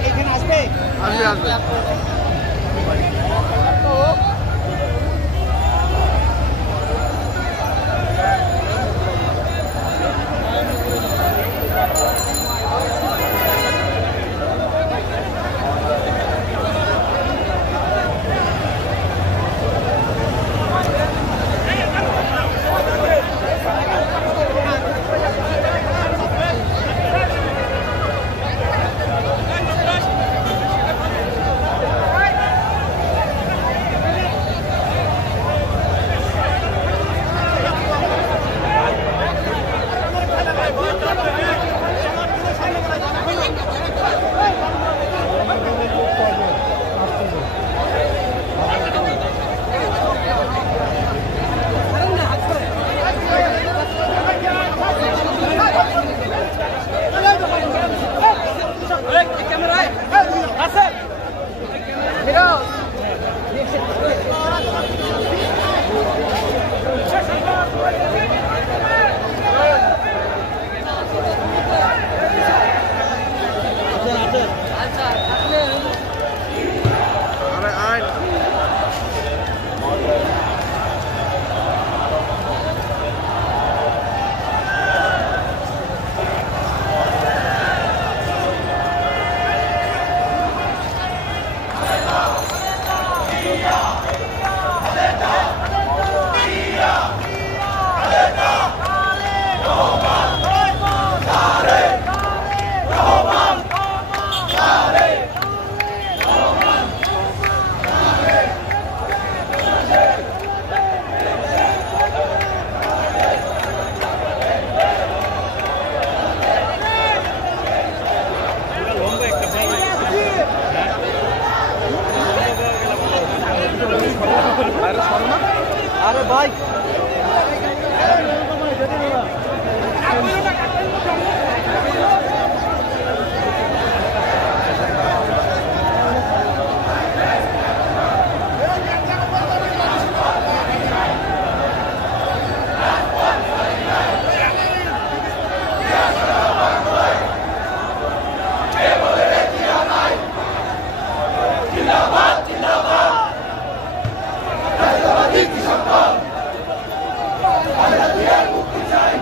এইখানে আসবে আসবে अरे भाई আমরা দিয়ার মুক্তি চাই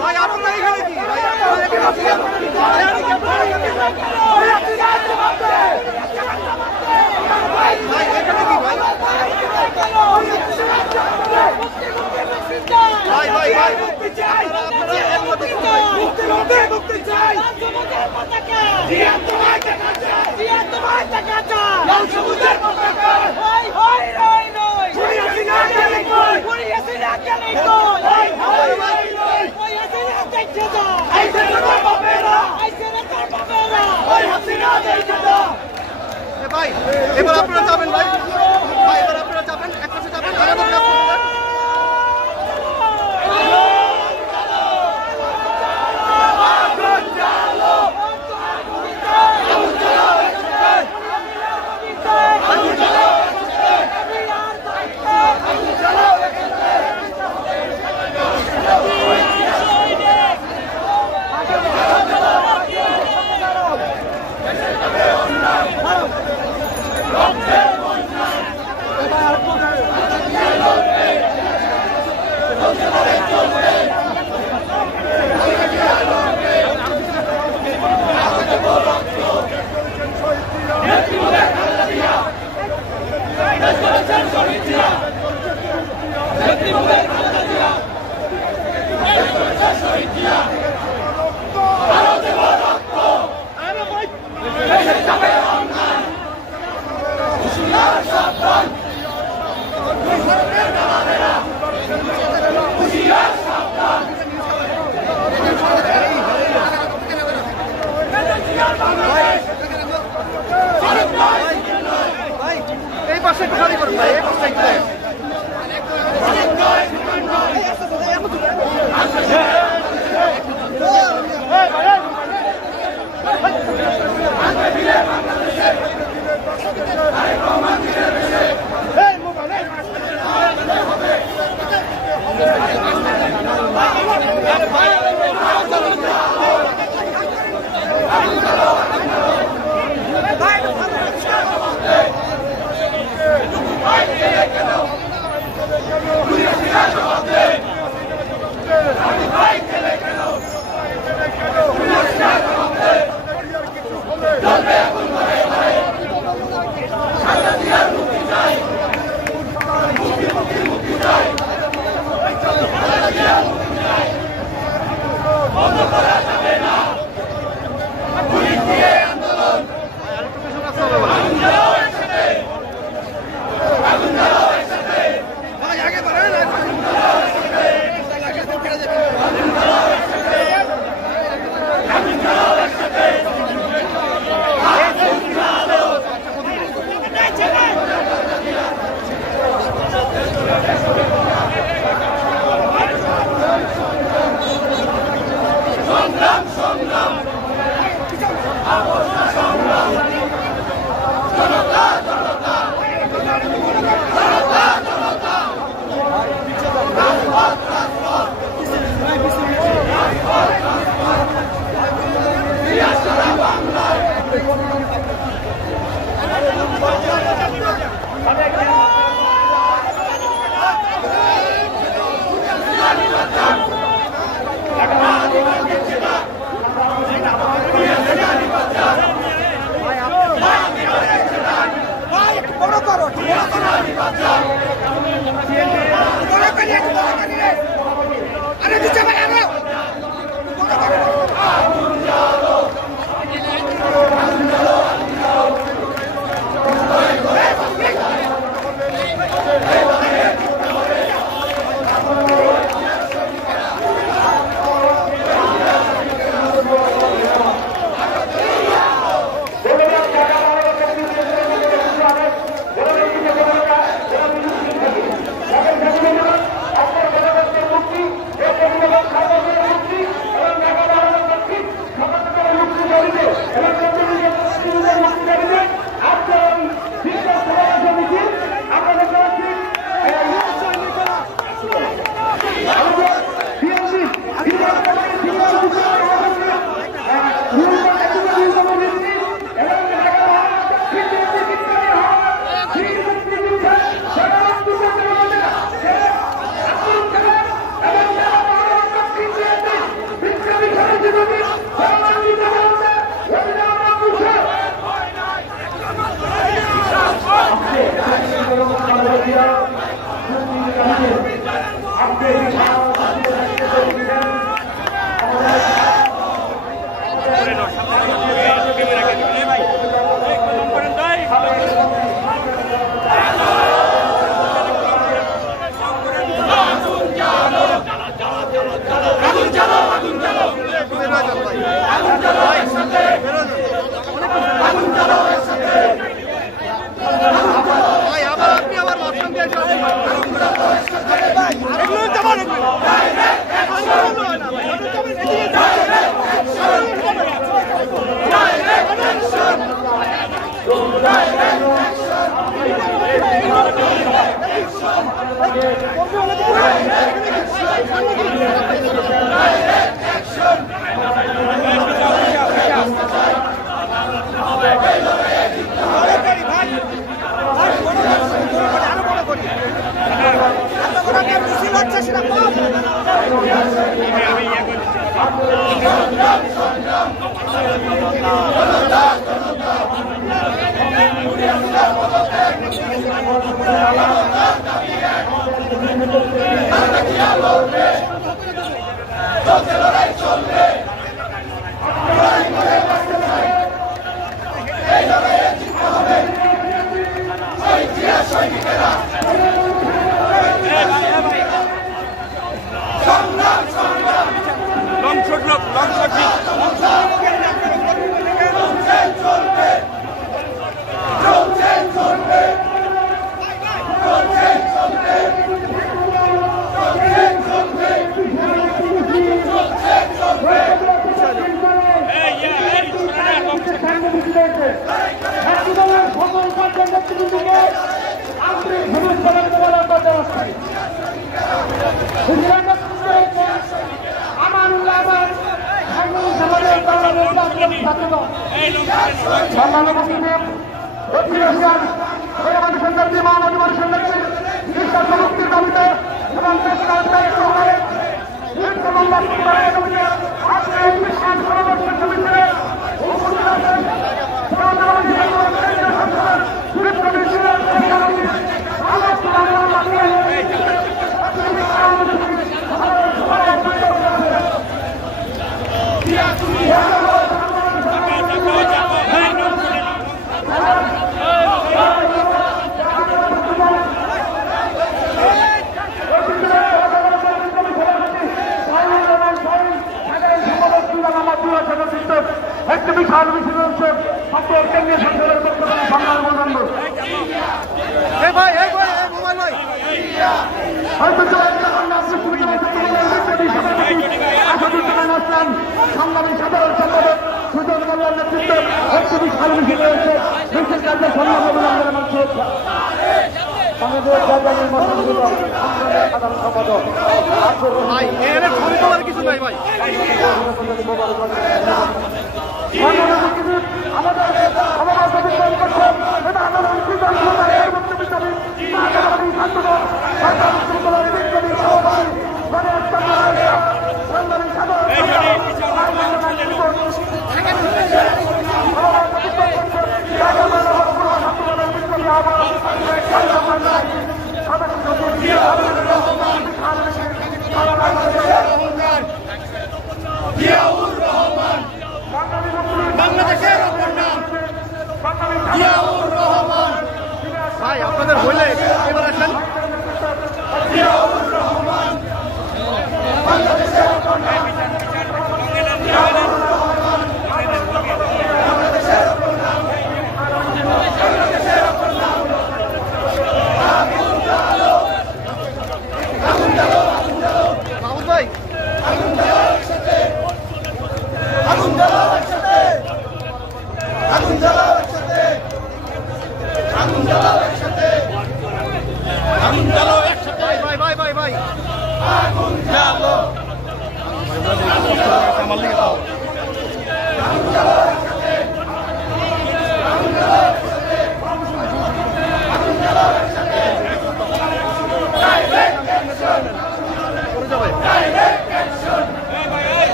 ভাই আপনারা এখানে কি ভাই ভাই এবার আপনারা যাবেন ভাই ভাই এবার আপনারা যাবেন এক পাশে যাবেন এই পাশে একটু খালি করুন ভাই এই পাশে একটু Hey!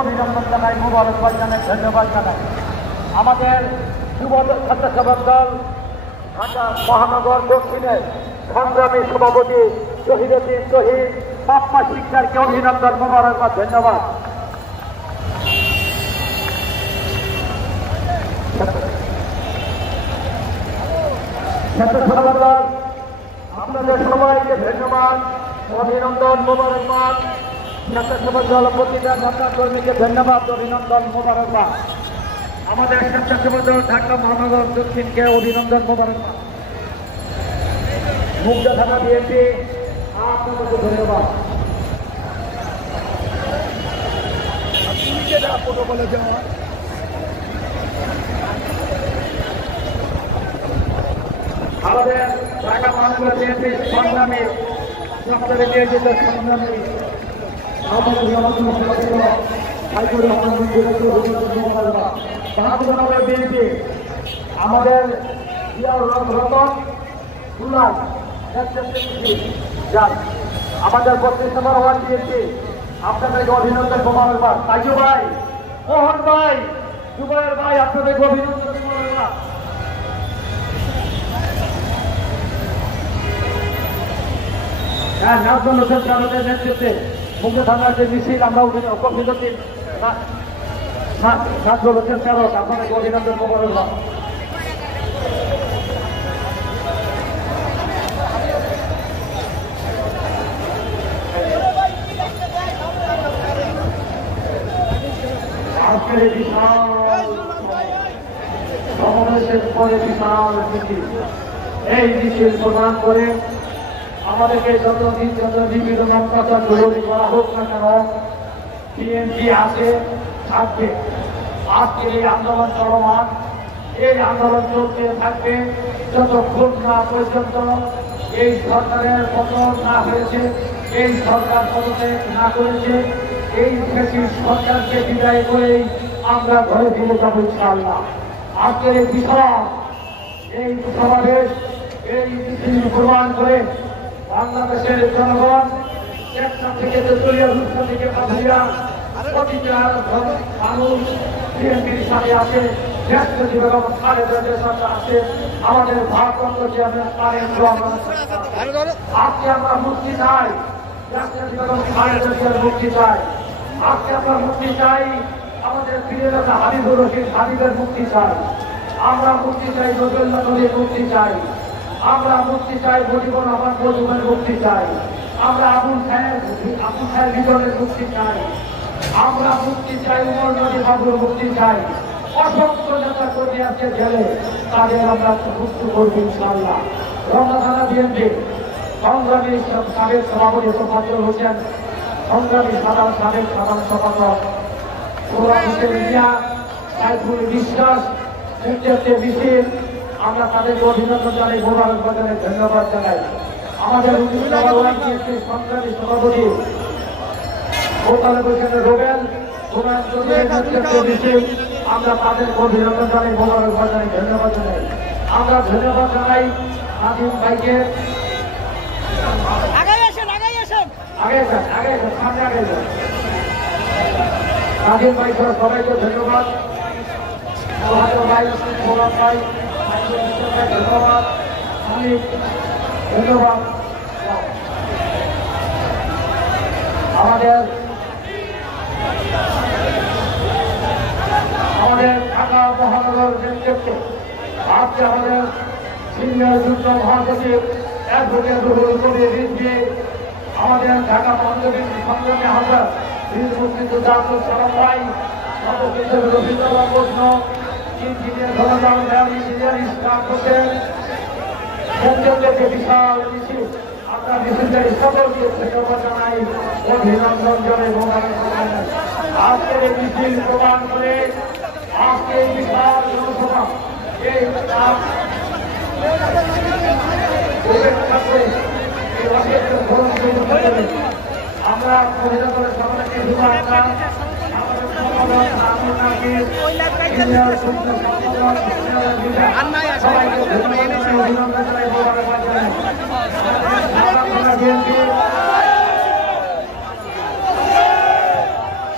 অভিনন্দন জানাই, মোবারকবাদ জানাই, ধন্যবাদ জানাই। আমাদের যুব স্বেচ্ছাসেবক দল ঢাকা মহানগর দক্ষিণের সংগ্রামী সভাপতি শহীদুদ্দিন শহীদ পাপ্পা শিকদারকে অভিনন্দন, মোবারকবাদ, ধন্যবাদ। স্বেচ্ছাসেবক দল আপনাদের সবাইকে ধন্যবাদ, অভিনন্দন, মোবারকবাদ। স্বেচ্ছাসেবক দল প্রতিটা ঘটনা কর্মীকে ধন্যবাদ, অভিনন্দন, মোবারকবাদ। আমাদের স্বেচ্ছাসেবক দল ঢাকা মহানগর দক্ষিণকে অভিনন্দন, মোবারকবাদ। মুগ্ধা থানা বিএনপি আপনাদেরকে ধন্যবাদ। আমাদের ঢাকা মহানগর বিএনপি সংগ্রামী সরকারে নিয়োজিত সংগ্রামী বিএনপি আমাদের রতন আমাদের 32 নম্বর ওয়ার্ড বিএনপি আপনাদেরকে অভিনন্দন মোবারকবাদ। তাইজু ভাই, মোহন ভাই, জুবাইর ভাই, আপনাদেরকে অভিনন্দন মোবারকবাদ। হ্যাঁ, নাজমুল হোসেন সাহেবের নেতৃত্বে মুখ্য থানার যে মিছিল আমরা অভিনন্দন নাজমুল হোসেন সাহেব, আপনাদেরকে অভিনন্দন মোবারকবাদ। আজকের বিশাল সমাবেশের পরে বিশাল মিছিল, এই মিছিল প্রদান করে আমাদেরকে যত নিপীড়ন অত্যাচার জরুরি করা হোক না কেন, বিএনপি আছে থাকবে। আজকের এই আন্দোলন চলমান, এই আন্দোলন চলতে থাকবে যতক্ষণ না পর্যন্ত এই সরকারের পতন না হয়েছে, এই সরকার পদত্যাগ না করেছে। এই সরকারকে বিদায় করেই আমরা ঘরে ফিরে যাবো ইনশাআল্লাহ। আজকের এই বিশাল এই সমাবেশ, এই মিছিল প্রমাণ করে বাংলাদেশের জনগণ একটা থেকে তেতুলিয়া, রূপসা থেকে কাঁদিয়া প্রতিটা মানুষ বিএনপির সাথে আছে, দেশপতি বেগম খালেদা জিয়ার সাথে আছে, আমাদের ভারপ্রাপ্ত চেয়ারম্যান তারেক রহমান। আজকে আমরা মুক্তি চাই, দেশপতি বেগম খালেদা জিয়ার মুক্তি চাই। আজকে আমরা মুক্তি চাই, আমাদের প্রিয় নেতা হাবিবুর রশিদ হাবিবের মুক্তি চাই। আমরা মুক্তি চাই, নজরুল্লাহ নদীর মুক্তি চাই। আমরা মুক্তি চাই, মুজিবুর রহমান মজুমের মুক্তি চাই। আমরা আবুল খায়ের বিজনের মুক্তি চাই। আমরা মুক্তি চাই, উমর নদী বাবুর মুক্তি চাই। অসংখ্য নেতা কর্মী আছে জেলে, তাদের আমরা মুক্ত করবো ইনশাআল্লাহ। রমনা থানা বিএনপি সংগ্রামী সাবেক সভাপতি তোফাজ্জল হোসেন, সংগ্রামী সাধারণ সম্পাদক গোলাম হোসেন মিয়া, সাইফুল বিশ্বাস নেতৃত্বে মিছিল, আমরা তাদেরকে অভিনন্দন জানাই, মোবারকবাদ জানাই, ধন্যবাদ জানাই। আমাদের সংগ্রামী সভাপতি মোতালেব হোসেন রোবেল, আমরা তাদেরকে অভিনন্দন জানাই, মোবারকবাদ জানাই, ধন্যবাদ জানাই। আমরা ধন্যবাদ জানাই নাজিম ভাইকে। নাজিম ভাই সবাইকে ধন্যবাদ। ভাই, গোলাম ভাই, ধন্যবাদ, অনেক ধন্যবাদ। আমাদের ঢাকা মহানগর নেতৃত্বে আজকে আমাদের সিনিয়র যুগ্ম মহাসচিব অ্যাডভোকেট রুহুল কবির রিজভী, আমাদের ঢাকা মহানগরীর সংগ্রামী হাজার বীর মুক্তিযোদ্ধা আব্দুল সালাম ভাই, সর্বশেষে রবীন্দ্রনাথ প্রশ্ন, ইঞ্জিনিয়ার ধনলাল ম্যাম, ইঞ্জিনিয়ার ইসলাম হোসেন, যে বিশাল মিছিল, আমরা মিছিলদের সকলকে ধন্যবাদ জানাই, অভিনন্দন জানাই, মোবারকবাদ জানাই। আজকের এই মিছিল প্রমাণ করে আজকে এই বিশাল জনসভা এই আমরা অভিনন্দনের সকলকে শুভেচ্ছা। অভিনন্দন জানাই, মোবারকবাদ জানাই।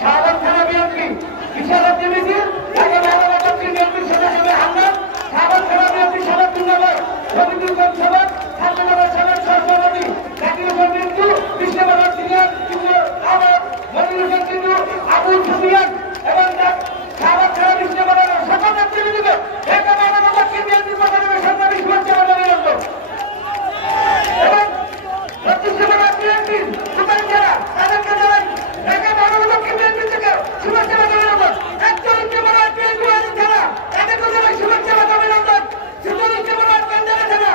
সাধারণ থানা বিএনপি বিশাল একটি মিছিল, ঢাকা মহানগর দক্ষিণ বিএনপির সদস্য হামলা, সাধারণ থানা বিএনপি সাধারণ রবীন্দ্রনাথ সভার সাধারণ সাধারণ সভাপতি জাকির হোসেন বিন্দু, কৃষ্ণনগর সিনিয়র আমার মনির হোসেন বিন্দু, আবুল সুফিয়ান এবং সাধারণ থানা কৃষ্ণনগর সকল নেতৃবৃন্দকে ঢাকা মহানগর দক্ষিণ বিএনপির পক্ষ থেকে সংগ্রামী শুভেচ্ছা ও অভিনন্দন। এবং প্রতিষ্ঠাতা বিএনপির উপাচার্যরা তাদেরকে জানাই ঢাকা মহানগর দক্ষিণ বিএনপি থেকে শুভেচ্ছা ও অভিনন্দন। 41 নম্বর বিএনপি থানা তাদেরকে জানাই শুভেচ্ছা ও অভিনন্দন। 46 নম্বর কেন্দ্রের থানা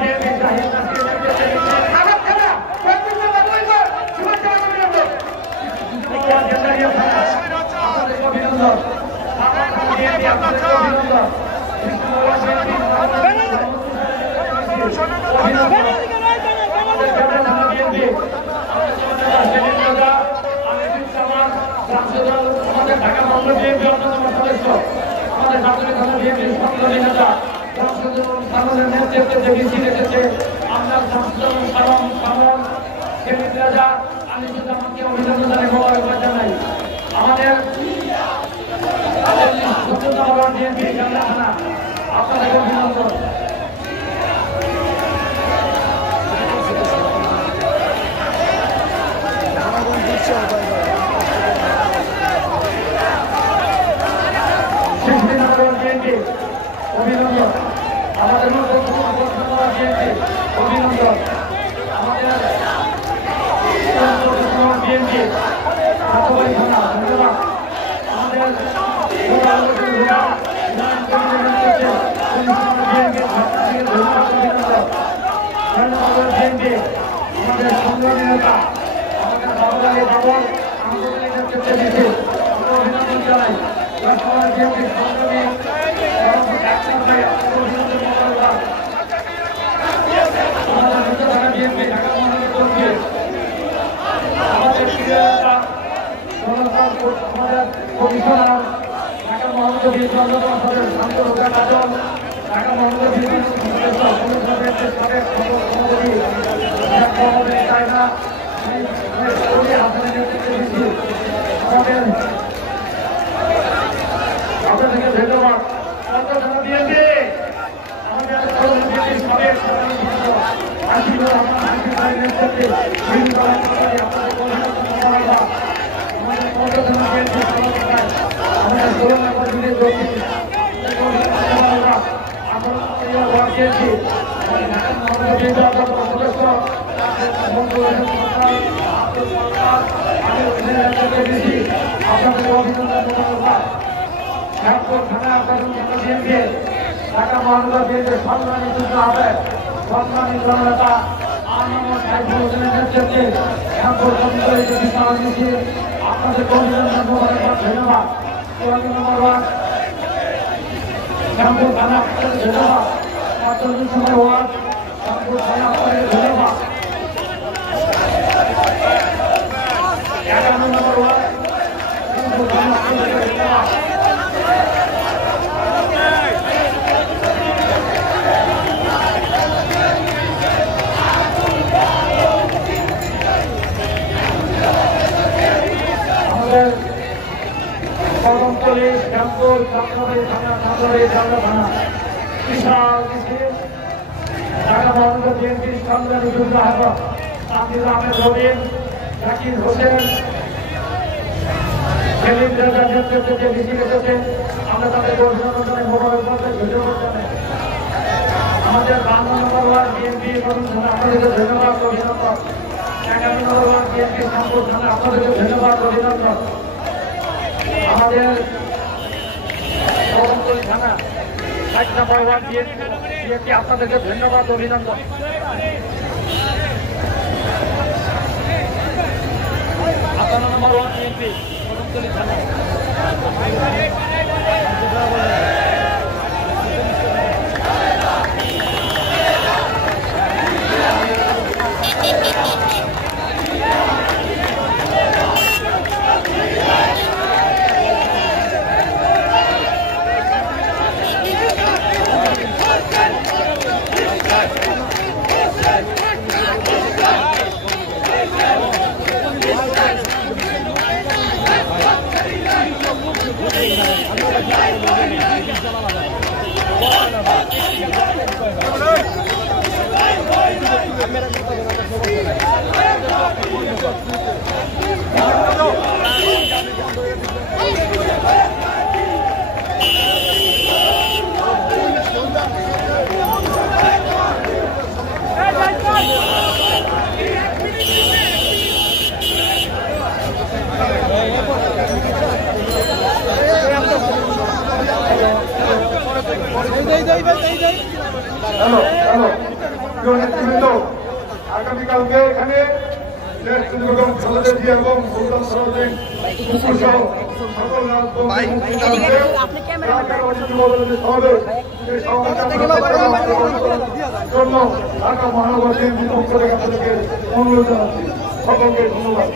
বিএনপি সাধারণ থানা 35 নম্বর শুভেচ্ছা ও অভিনন্দন। অভিনন্দন আমাদের ঢাকা মহানগর বিএনপি অন্যতম সদস্য, আমাদের নাগরিক থানা বিএনপির সংগ্রামী নেতা সামনের নেতৃত্বে যে মিছিল এসেছে, আমরা সামন, সেমিত রাজা, আলিজুজ্জামান অভিনন্দন জানাই, মোবারকবাদ জানাই। আমাদের বিএনপি থানা আপনাদেরকে অভিনন্দন। অভিনন্দন আমাদের বিএনপি, অভিনন্দন আমাদের বিএনপি ধন্যবাদ। আমাদের বিএনপি আমাদের সংগ্রামী নেতা আমাদের বাবুলালী বাবর আন্দোলনের ক্ষেত্রে দিতে অভিনন্দন জানাই। বিএনপি সংগ্রামী ডাক্তার ভাই অভিনন্দন বিএনপি ঢাকা মহানগর কর্মী আমাদের আমাদের কমিশনার ঢাকা মহানগর বিএনপি অন্যতম সদস্য শান্ত রোজা কাজল, ঢাকা মহানগর বিএনপি চায়না আমাদের থেকে ধন্যবাদ। বিএনপি আমাদের আপনাদের অভিনন্দন থানা আপনাদের বিএনপি ঢাকা মহানগর বিএনপির সম্মানিত যুদ্ধ হবে সম্মানিত জননেতা আনন্দ সাইফুল হোসেনের নেতৃত্বে আপনাদের অভিনন্দন মোবারকবাদ ধন্যবাদ। নম্বর 1 শ্যামপুর থানা আপনাদের ধন্যবাদ। ৪৫ নম্বর ওয়ার্ড শ্যামপুর থানা আপনাদের ধন্যবাদ। 11 নম্বর ওয়ার্ড শ্যামপুর থানা আপনাদের ধন্যবাদ। কদমতলী শ্যামপুর চাঁদবাড়ি থানা থানা বিশাল মিছিল ঢাকা মহানগর বিএনপির সংগ্রামী যুদ্ধ আহ্বায়ক আব্দুল আহমেদ রবিন, জাকির হোসেন, সেলিম রেজার নেতৃত্বে মিছিল এসেছে। আমরা তাদেরকে অভিনন্দন জানাই, মোবারকবাদ ধন্যবাদ জানাই। আমাদের 52 নম্বর ওয়ার্ড বিএনপি থানা আপনাদেরকে ধন্যবাদ অভিনন্দন। 11 নম্বর ওয়ার্ড বিএনপি শ্যামপুর থানা আপনাদেরকে ধন্যবাদ অভিনন্দন। আমাদের কদমতলী থানা 60 নম্বর ওয়ার্ড বিএনপি আপনাদেরকে ধন্যবাদ অভিনন্দন। 58 নম্বর ওয়ার্ড বিএনপি কদমতলী থানা আগামীকালকে এখানে ঢাকা মহানগর বিএনপির পক্ষ থেকে আপনাদেরকে অনুরোধ জানাচ্ছি। সকলকে ধন্যবাদ।